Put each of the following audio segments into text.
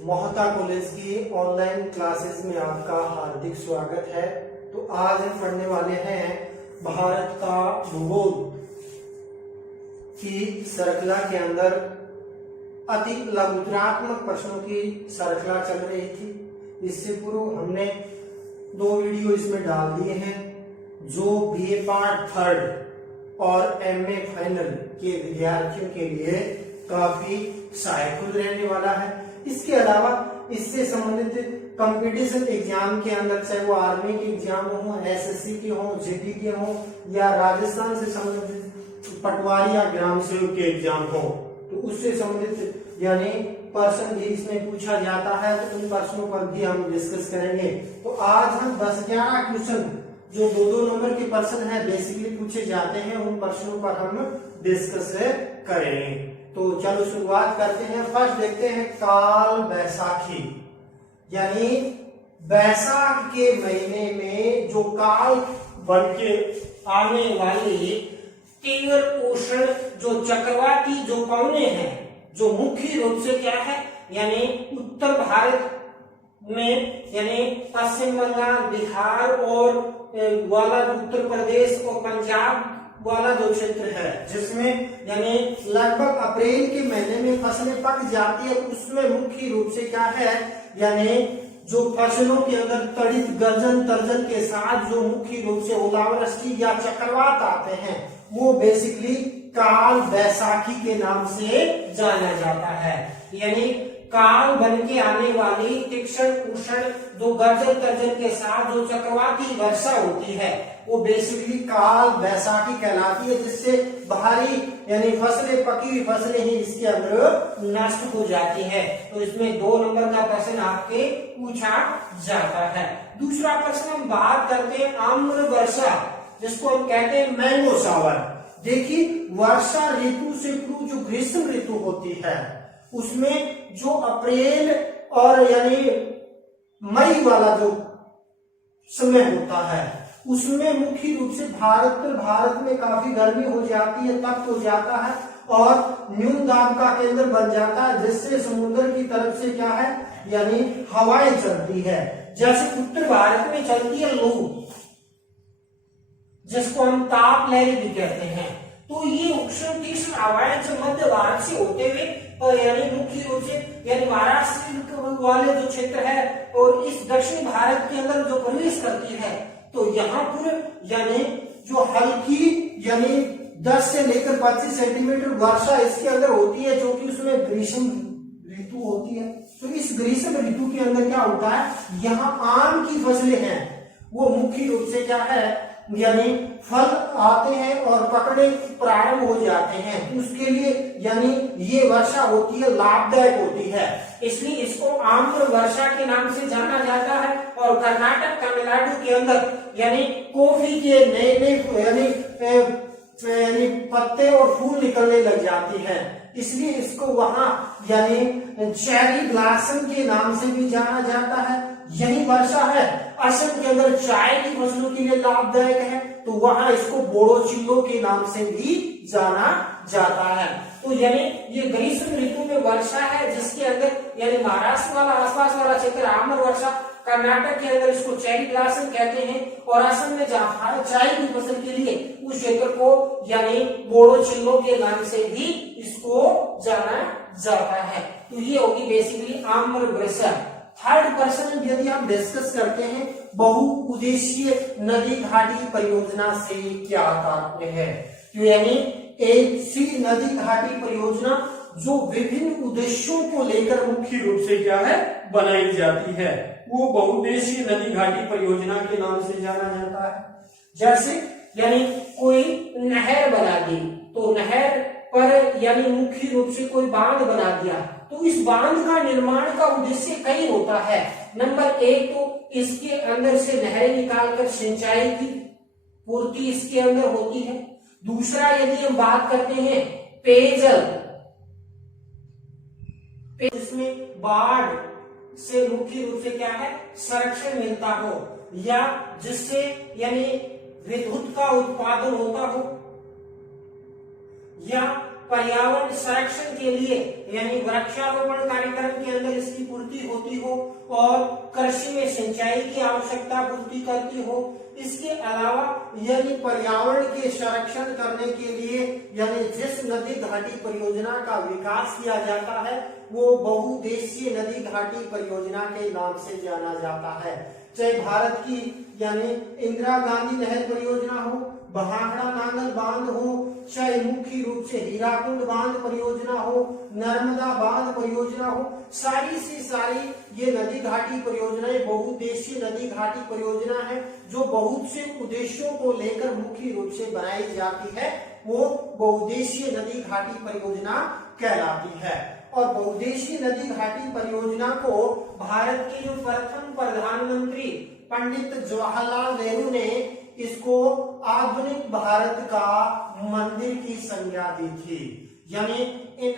Mohta college की online classes में आपका हार्दिक स्वागत है। तो आज हम पढ़ने वाले हैं भारत का भूगोल की श्रृंखला के अंदर अति लघुतरात्मक प्रश्नों की श्रृंखला चल रही थी। इससे पूर्व हमने 2 वीडियो इसमें डाल दिए हैं जो बीए पार्ट 3 और एमए फाइनल के विद्यार्थियों के लिए काफी सहायक रहने वाला है। इसके अलावा इससे संबंधित कंपटीशन एग्जाम के अंदर, चाहे वो आर्मी के एग्जाम हो, एसएससी के हो, जीडी के हो या राजस्थान से संबंधित पटवारी या ग्राम सेवक के एग्जाम हो, तो उससे संबंधित यानी प्रश्न भी इसमें पूछा जाता है। तो उन प्रश्नों पर भी हम डिस्कस करेंगे। तो आज हम 10-11 क्वेश्चन जो 2-2 नंबर के प्रश्न है बेसिकली पूछे जाते हैं, उन प्रश्नों पर हम डिस्कस करेंगे। तो चलो शुरुआत करते हैं। फर्स्ट देखते हैं काल बैसाखी, यानी बैसाख के महीने में जो काल बन के आने वाली तीव्र उष्ण जो चक्रवाती जो पवने हैं, जो मुख्य रूप से क्या है यानी उत्तर भारत में यानी पश्चिम बंगाल, बिहार और वाला उत्तर प्रदेश और पंजाब वाला जो क्षेत्र है, जिसमें यानी लगभग अप्रैल के महीने में फसलें पक जाती है, उसमें मुख्य रूप से क्या है यानी जो फसलों के अंदर तड़ित गर्जन तर्जन के साथ जो मुख्य रूप से ओलावृष्टि या चक्रवात आते हैं, वो बेसिकली काल बैसाखी के नाम से जाना जाता है। यानी काल बन के आने वाली तीक्ष्ण उष्ण जो गर्जन तर्जन के साथ जो चक्रवाती वर्षा होती है, वो बेसिकली काल बैसाखी कहलाती है, जिससे बाहरी यानी फसलें, पकी हुई फसलें ही इसके अंदर नष्ट हो जाती है। तो इसमें 2 नंबर का प्रश्न आपके पूछा जाता है। दूसरा प्रश्न हम बात करते हैं आम्र वर्षा, जिसको हम कहते हैं मैंगो शावर। देखिए, वर्षा ऋतु से पूर्व जो ग्रीष्म ऋतु होती है, उसमें जो अप्रैल और यानी मई वाला जो समय होता है, उसमें मुख्य रूप से भारत में काफी गर्मी हो जाती है, तप्त हो जाता है और न्यून दाब का केंद्र बन जाता है, जिससे समुद्र की तरफ से क्या है यानी हवाएं चलती है। जैसे उत्तर भारत में चलती है लू, जिसको हम ताप लहरी भी कहते हैं। तो ये उष्ण तीक्ष्ण हवाएं जो मध्य भारत से होते हुए यानी मुख्य रूप से यानी महाराष्ट्र वाले जो क्षेत्र है और इस दक्षिण भारत के अंदर जो प्रवेश करती है, तो यहाँ पर यानी जो हल्की यानी 10 से लेकर 25 सेंटीमीटर वर्षा इसके अंदर होती है, जो कि उसमें ग्रीष्म ऋतु होती है। तो इस ग्रीष्म ऋतु के अंदर क्या होता है, यहाँ आम की फसलें हैं, वो मुख्य रूप से क्या है यानी फल आते हैं और पकड़े प्रारंभ हो जाते हैं। उसके लिए यानी ये वर्षा होती है, लाभदायक होती है, इसलिए इसको आम्र वर्षा के नाम से जाना जाता है। और कर्नाटक, तमिलनाडु के अंदर यानी कॉफी के नए यानी पत्ते और फूल निकलने लग जाती है, इसलिए इसको वहां यानी चेरी ब्लॉसम के नाम से भी जाना जाता है। यही वर्षा है असम के अंदर चाय की फसलों के लिए लाभदायक है, तो वहां इसको बोड़ो चिल्लो के नाम से भी जाना जाता है। तो यानी ये ग्रीष्म ऋतु में वर्षा है, जिसके अंदर यानी महाराष्ट्र वाला आसपास वाला क्षेत्र आम्र वर्षा, कर्नाटक के अंदर इसको चेरी ब्लॉसम कहते हैं, और असम में जहां चाय की फसल के लिए उस क्षेत्र को यानी बोड़ो चिल्लो के नाम से भी इसको जाना जाता है। तो ये होगी बेसिकली आम्र वर्षा। थर्ड पर्सन यदि हम डिस्कस करते हैं बहुउद्देशीय नदी घाटी परियोजना से क्या तात्पर्य है, तो यानी एक सी नदी घाटी परियोजना जो विभिन्न उद्देश्यों को लेकर मुख्य रूप से क्या है बनाई जाती है, वो बहुउद्देशीय नदी घाटी परियोजना के नाम से जाना जाता है। जैसे यानी कोई नहर बना दी, तो नहर पर यानी मुख्य रूप से कोई बांध बना दिया, तो इस बांध का निर्माण का उद्देश्य कई होता है। नंबर 1 तो इसके अंदर से नहरें निकालकर सिंचाई की पूर्ति इसके अंदर होती है। दूसरा, यदि हम बात करते हैं पेयजल, इसमें बाढ़ से मुख्य रूप से क्या है संरक्षण मिलता हो, या जिससे यानी विद्युत का उत्पादन होता हो, या पर्यावरण संरक्षण के लिए यानी वृक्षारोपण कार्यक्रम के अंदर इसकी पूर्ति होती हो और कृषि में सिंचाई की आवश्यकता पूर्ति करती हो। इसके अलावा यानी पर्यावरण के संरक्षण करने के लिए यानी जिस नदी घाटी परियोजना का विकास किया जाता है वो बहुउद्देशीय नदी घाटी परियोजना के नाम से जाना जाता है। चाहे भारत की यानी इंदिरा गांधी नहर परियोजना हो, भाखड़ा नांगल बांध हो, चाहे मुख्य रूप से हीराकुंड बांध परियोजना हो, नर्मदा बांध परियोजना हो, सारी सी सारी ये नदी घाटी परियोजनाएं बहुउद्देशीय नदी घाटी परियोजना है जो बहुत से उद्देश्यों को लेकर मुख्य रूप से बनाई जाती है, वो बहुउद्देशीय नदी घाटी परियोजना कहलाती है। और बहुउद्देशीय नदी घाटी परियोजना को भारत के जो प्रथम प्रधानमंत्री पंडित जवाहरलाल नेहरू ने इसको आधुनिक भारत का मंदिर की संज्ञा दी थी। यानी इन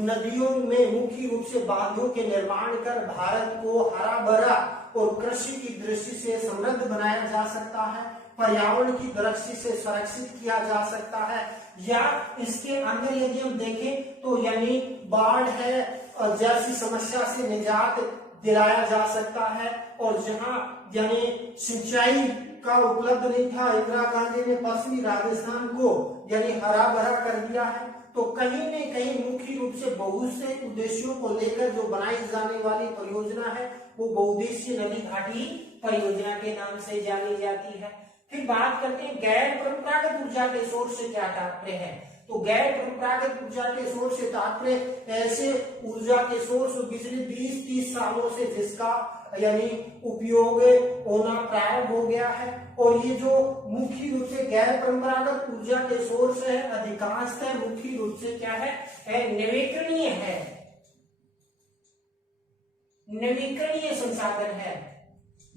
नदियों में मुख्य रूप से बांधों के निर्माण कर भारत को हरा भरा और कृषि की दृष्टि से समृद्ध बनाया जा सकता है, पर्यावरण की दृष्टि से सुरक्षित किया जा सकता है, या इसके अंदर यदि हम देखें तो यानी बाढ़ है जैसी समस्या से निजात दिलाया जा सकता है। और जहां यानी सिंचाई का उपलब्ध नहीं था, इंदिरा गांधी ने पश्चिमी राजस्थान को यानी हरा भरा कर दिया है। तो कहीं न कहीं मुख्य रूप से बहुत से उद्देश्यों को लेकर जो बनाई जाने वाली परियोजना है वो बहुउद्देशीय नदी घाटी परियोजना के नाम से जानी जाती है। फिर बात करते हैं गैर परंपरागत ऊर्जा के सोर्स से क्या तात्पर्य है। तो गैर परंपरागत ऊर्जा के सोर्स से तात्पर्य ऐसे ऊर्जा के सोर्स बिजली 20-30 सालों से जिसका यानी उपयोग होना प्रारंभ हो गया है। और ये जो मुख्य रूप से गैर परंपरागत ऊर्जा के सोर्स है अधिकांशतः मुख्य रूप से क्या है नवीकरणीय है, नवीकरणीय संसाधन है,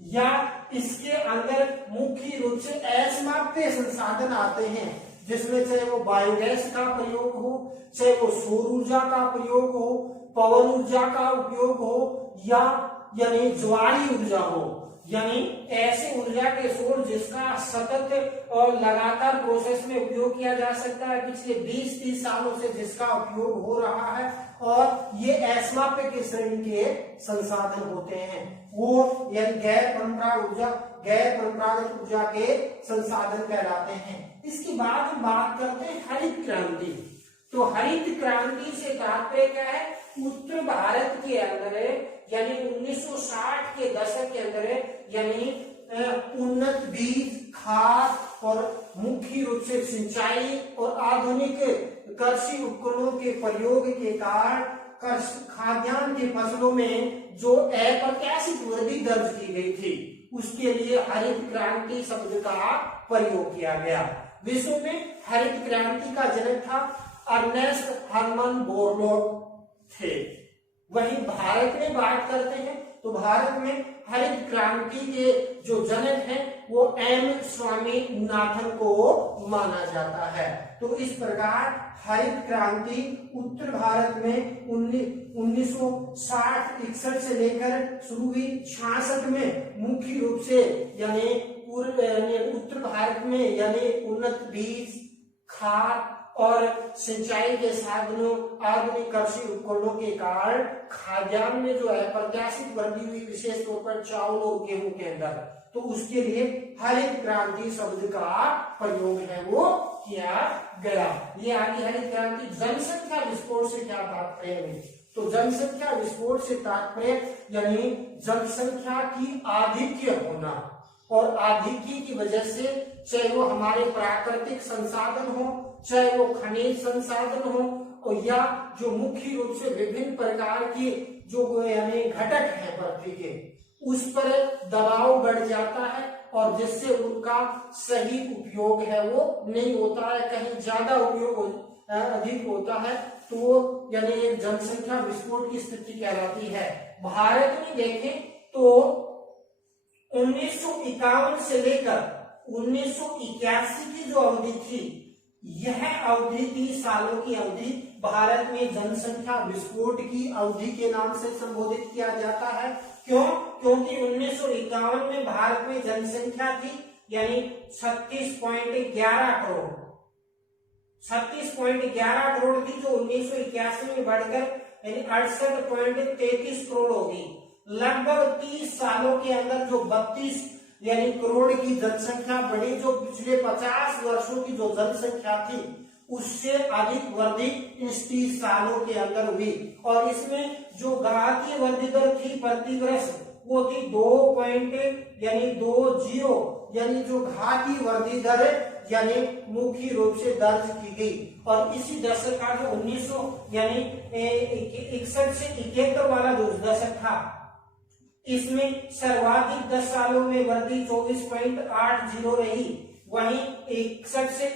या इसके अंदर मुख्य रूप से असमाप्य संसाधन आते हैं जिसमें चाहे वो बायोगैस का प्रयोग हो, चाहे वो सौर ऊर्जा का प्रयोग हो, पवन ऊर्जा का उपयोग हो, या यानी ज्वारीय ऊर्जा हो। यानी ऐसे ऊर्जा के सोर्स जिसका सतत और लगातार प्रोसेस में उपयोग किया जा सकता है, पिछले 20-30 सालों से जिसका उपयोग हो रहा है, और ये असमाप्य की श्रेणी के संसाधन होते हैं, वो यानी गैर परंपरागत ऊर्जा के संसाधन कहलाते हैं। इसके बाद हम बात करते हैं हरित क्रांति। तो हरित क्रांति से तात्पर्य क्या है, उत्तर भारत के अंदर यानी 1960 के दशक के अंदर यानी उन्नत बीज, खाद और मुख्य रूप से सिंचाई और आधुनिक कृषि उपकरणों के प्रयोग के कारण खाद्यान्न की फसलों में जो अप्रत्याशित वृद्धि दर्ज की गई थी उसके लिए हरित क्रांति शब्द का प्रयोग किया गया। विश्व में हरित क्रांति का जनक था अर्नेस्ट हर्मन बोरलॉग थे। वहीं भारत में बात करते हैं तो भारत में हरित क्रांति के जो जनक हैं वो एम स्वामीनाथन को माना जाता है। तो इस प्रकार हरित क्रांति उत्तर भारत में 1960-61 से लेकर शुरू हुई 66 में मुख्य रूप से यानी उत्तर भारत में यानी उन्नत बीज, खाद और सिंचाई के साधनों, आधुनिक कृषि उपकरणों के कारण खाद्यान्न में जो है अप्रत्याशित वृद्धि हुई, विशेष तौर पर चावल और गेहूं के अंदर, तो उसके लिए हरित क्रांति शब्द का प्रयोग है वो किया गया। ये आगे हरित क्रांति। जनसंख्या विस्फोट से क्या तात्पर्य है, तो जनसंख्या विस्फोट से तात्पर्य यानी जनसंख्या की आधिक्य होना, और आधिक्य की वजह से चाहे वो हमारे प्राकृतिक संसाधन हो, चाहे वो खनिज संसाधन हो, और या जो मुख्य रूप से विभिन्न प्रकार की जो यानी घटक है पृथ्वी के, उस पर दबाव बढ़ जाता है और जिससे उनका सही उपयोग है वो नहीं होता है, कहीं ज्यादा उपयोग अधिक होता है, तो वो यानी एक जनसंख्या विस्फोट की स्थिति कहलाती है। भारत में देखें तो 1951 से लेकर 1981 की जो अवधि थी, यह अवधि 30 सालों की अवधि भारत में जनसंख्या विस्फोट की अवधि के नाम से संबोधित किया जाता है। क्यों? क्योंकि 1951 में भारत में जनसंख्या थी यानी 36.11 करोड़, 36.11 करोड़ थी, जो 1981 में बढ़कर यानी 68.33 करोड़ होगी। लगभग 30 सालों के अंदर जो 32 यानी करोड़ की जनसंख्या बढ़ी, जो पिछले 50 वर्षों की जो जनसंख्या थी उससे अधिक वृद्धि इस 30 सालों के अंदर हुई। और इसमें जो घातीय वृद्धि दर थी प्रति वर्ष वो थी 2.20 यानी जो घातीय वृद्धि दर यानी मुख्य रूप से दर्ज की गई। और इसी दशक का जो 1900 यानी 61 से 71 वाला जो दशक था, इसमें सर्वाधिक 10 सालों में वृद्धि 24.80 रही। वहीं 61 से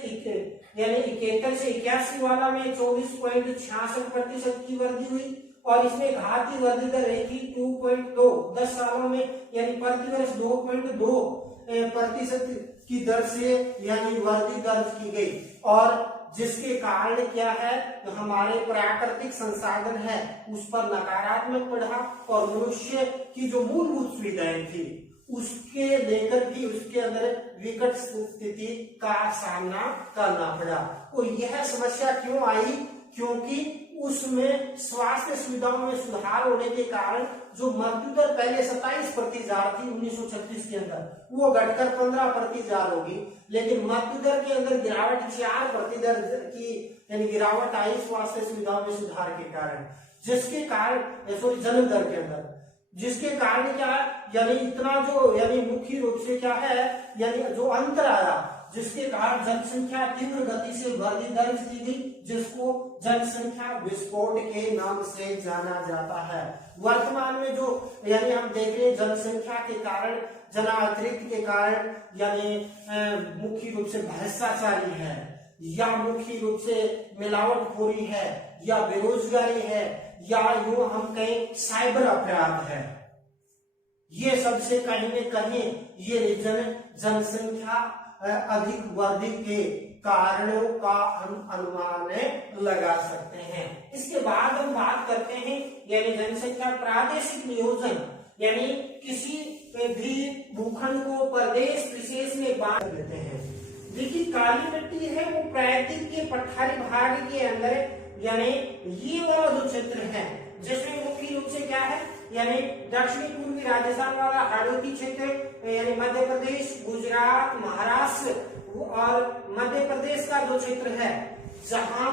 यानी 71 से 81 वाला में 24.66% की वृद्धि हुई। और इसमें घातीय वृद्धि दर रही थी 2.2 10 सालों में यानी प्रति वर्ष 2.2% की दर से यानी वृद्धि दर्ज की गई। और जिसके कारण क्या है, तो हमारे प्राकृतिक संसाधन है उस पर नकारात्मक प्रभाव और मनुष्य की जो मूलभूत सुविधाएं थी उसके लेकर भी उसके अंदर विकट स्थिति का सामना करना पड़ा। और यह समस्या क्यों आई, क्योंकि उसमें स्वास्थ्य सुविधाओं में सुधार होने के कारण जो मृत्यु दर पहले 27% थी 1936 के अंदर, वो घटकर 15% होगी। लेकिन मृत्यु दर के अंदर गिरावट 4% की यानी गिरावट आई स्वास्थ्य सुविधाओं में सुधार के कारण, जिसके कारण जन्म दर के अंदर, जिसके कारण क्या यानी इतना जो यानी मुख्य रूप से क्या है यानी जो अंतर आया, जिसके कारण जनसंख्या तीव्र गति से वृद्धि दर्ज की गई, जिसको जनसंख्या विस्फोट के नाम से जाना जाता है। वर्तमान में जो यानी हम देख रहे हैं जनसंख्या के कारण, जनातिरिक्त के कारण यानी मुख्य रूप से भ्रष्टाचारी है या मुख्य रूप से मिलावटखोरी है या बेरोजगारी है या यूं हम कहें साइबर अपराध है, ये सबसे कहीं न कहीं ये रीजन जनसंख्या अधिक वृद्धि के कारणों का हम अनुमान लगा सकते हैं। इसके बाद हम बात करते हैं यानी जनसंख्या प्रादेशिक नियोजन, यानी किसी भी भूखंड को प्रदेश विशेष में बांट देते हैं। देखिए काली मिट्टी है वो प्रायद्वीप के पठारी भाग के अंदर यानी ये वाला जो क्षेत्र है जिसमें मुख्य रूप से क्या है यानी दक्षिणी पूर्वी राजस्थान वाला हाड़ौती क्षेत्र यानी मध्य प्रदेश, गुजरात, महाराष्ट्र और मध्य प्रदेश का जो क्षेत्र है जहां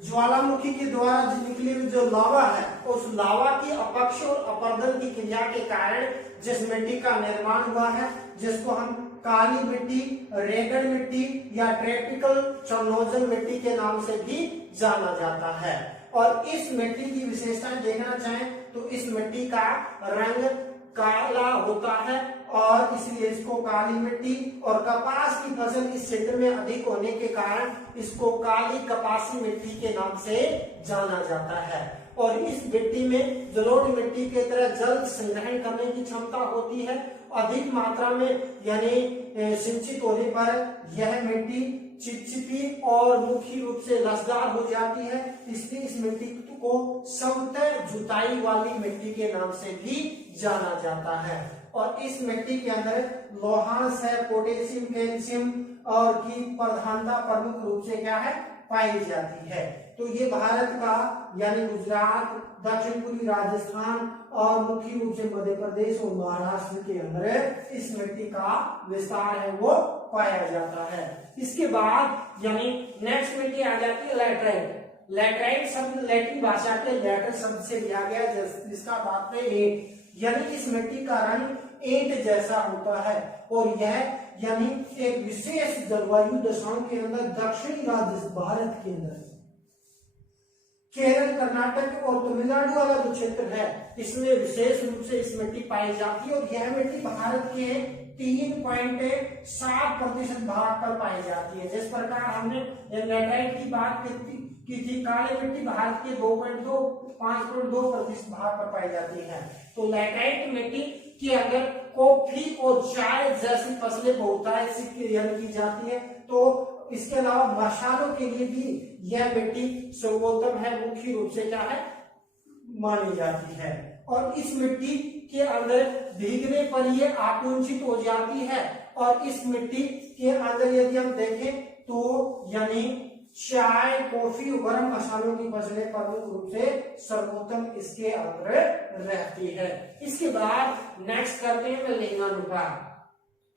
ज्वालामुखी के द्वारा निकली हुई जो लावा है उस लावा की अपक्ष और अपर्दन की क्रिया के कारण जिस मिट्टी का निर्माण हुआ है, जिसको हम काली मिट्टी, रेगड़ मिट्टी या ट्रॉपिकल चोनोजन मिट्टी के नाम से भी जाना जाता है। और इस मिट्टी की विशेषताएं देखना चाहें तो इस मिट्टी का रंग काला होता है और इसलिए इसको काली मिट्टी, और कपास की फसल इस क्षेत्र में अधिक होने के कारण इसको काली कपासी मिट्टी के नाम से जाना जाता है। और इस मिट्टी में जलोढ़ मिट्टी के तरह जल संग्रहण करने की क्षमता होती है। अधिक मात्रा में यानी सिंचित होने पर यह मिट्टी चिपचिपी और मुख्य रूप से लसदार हो जाती है, इसलिए इस मिट्टी को समतल जुताई वाली मिट्टी के नाम से भी जाना जाता है। और इस मिट्टी के अंदर लौहांश है, पोटेशियम, कैल्शियम और की प्रधानता प्रमुख रूप से क्या है पाई जाती है। तो ये भारत का यानी गुजरात, दक्षिण पूर्वी राजस्थान और मुख्य रूप से मध्य प्रदेश और महाराष्ट्र के अंदर इस मिट्टी का विस्तार है वो पाया जाता है। इसके बाद यानी नेक्स्ट मिट्टी आ जाती है लैटराइट। लैटराइट शब्द लैटिन भाषा के लैटर शब्द से लिया गया जिसका तात्पर्य ईंट, यानी इस मिट्टी का रंग ईंट जैसा होता है और यह यानी एक विशेष जलवायु दशाओं के अंदर दक्षिणी राज्य भारत के अंदर केरल, कर्नाटक और तमिलनाडु वाला जो क्षेत्र है इसमें विशेष रूप से इस मिट्टी पाई जाती है। और यह मिट्टी भारत के 3.7% भाग पर पाई जाती है। जिस प्रकार हमने लैटराइट की बात की थी, काली मिट्टी भारत के 5.2% भाग पर पाई जाती है। तो लैटराइट मिट्टी के अंदर कॉफी और चाय जैसी फसलें बहुतायत से की जाती है। तो इसके अलावा मसालों के लिए भी यह मिट्टी सर्वोत्तम है, मुख्य रूप से क्या है मानी जाती है। और इस मिट्टी के अंदर भीगने पर यह आकुंचित हो जाती है। और इस मिट्टी के अंदर यदि हम देखें तो यानी चाय, कॉफी, गर्म मसालों की फसलें प्रमुख रूप से सर्वोत्तम इसके अंदर रहती है। इसके बाद नेक्स्ट करते हैं लिंगानुपात।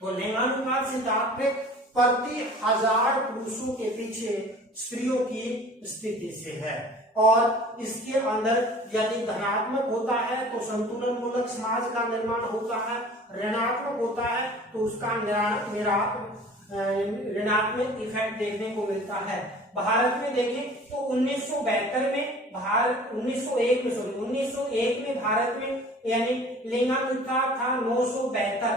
तो लिंगानुपात से तात्पर्य प्रति 1000 पुरुषों के पीछे स्त्रियों की स्थिति से है। और इसके अंदर यदि धनात्मक होता है तो संतुलन मूलक समाज का निर्माण होता है, ऋणात्मक होता है तो उसका ऋणात्मक इफेक्ट देखने को मिलता है। भारत में देखें तो 1901 में भारत में यानी लिंगानुपात था 972,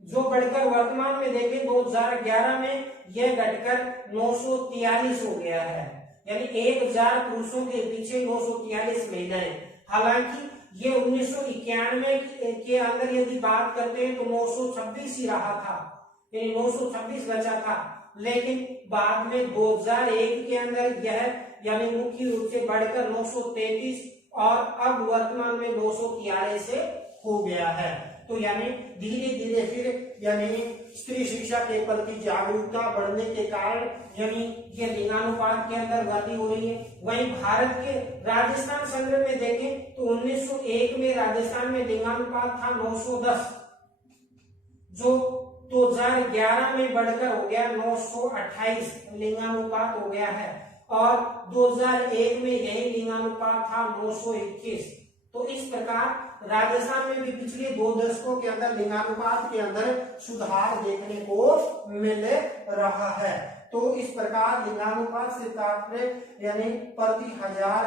जो बढ़कर वर्तमान में देखें 2011 में यह घटकर 943 हो गया है। यानी 1000 पुरुषों के पीछे 943 महिलाएं। हालांकि ये 1991 के अंदर यदि बात करते हैं तो 926 ही रहा था, यानी 926 बचा था। लेकिन बाद में 2001 के अंदर यह यानी मुख्य रूप से बढ़कर 933 और अब वर्तमान में 243 से हो गया है। तो यानी धीरे धीरे फिर यानी स्त्री शिक्षा के प्रति जागरूकता बढ़ने के कारण यानी ये लिंगानुपात के अंदर वृद्धि हो रही है। वहीं भारत के राजस्थान संग्रह में देखें तो 1901 में राजस्थान में लिंगानुपात था 910, जो 2011 में बढ़कर हो गया 928 लिंगानुपात हो गया है। और 2001 में यही लिंगानुपात था 921। तो इस प्रकार राजस्थान में भी पिछले 2 दशकों के अंदर लिंगानुपात के अंदर सुधार देखने को मिल रहा है। तो इस प्रकार लिंगानुपात से तात्पर्य यानी प्रति 1000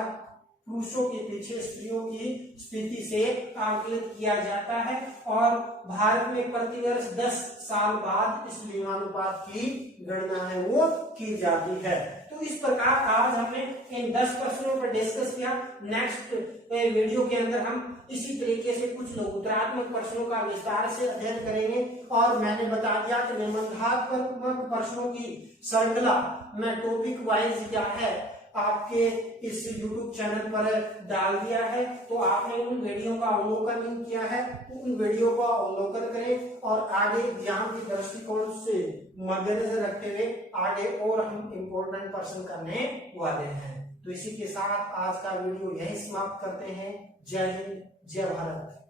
पुरुषों के पीछे स्त्रियों की स्थिति से आकलित किया जाता है। और भारत में प्रतिवर्ष 10 साल बाद इस लिंगानुपात की गणना है वो की जाती है। तो इस प्रकार आज हमने इन 10 प्रश्नों पर डिस्कस किया। नेक्स्ट वीडियो के अंदर हम इसी तरीके से कुछ लघुतरात्मक प्रश्नों का विस्तार से अध्ययन करेंगे। और मैंने बता दिया कि निबंधात्मक प्रश्नों की श्रृंखला में टॉपिक वाइज क्या है आपके इस YouTube चैनल पर डाल दिया है। तो आपने उन वीडियो का अवलोकन नहीं किया है तो उन वीडियो का अवलोकन करें और आगे एग्जाम की दृष्टिकोण से मद्देनजर रखते हुए आगे और हम इम्पोर्टेंट प्रश्न करने वाले हैं। तो इसी के साथ आज का वीडियो यही समाप्त करते हैं। जय हिंद, जय भारत।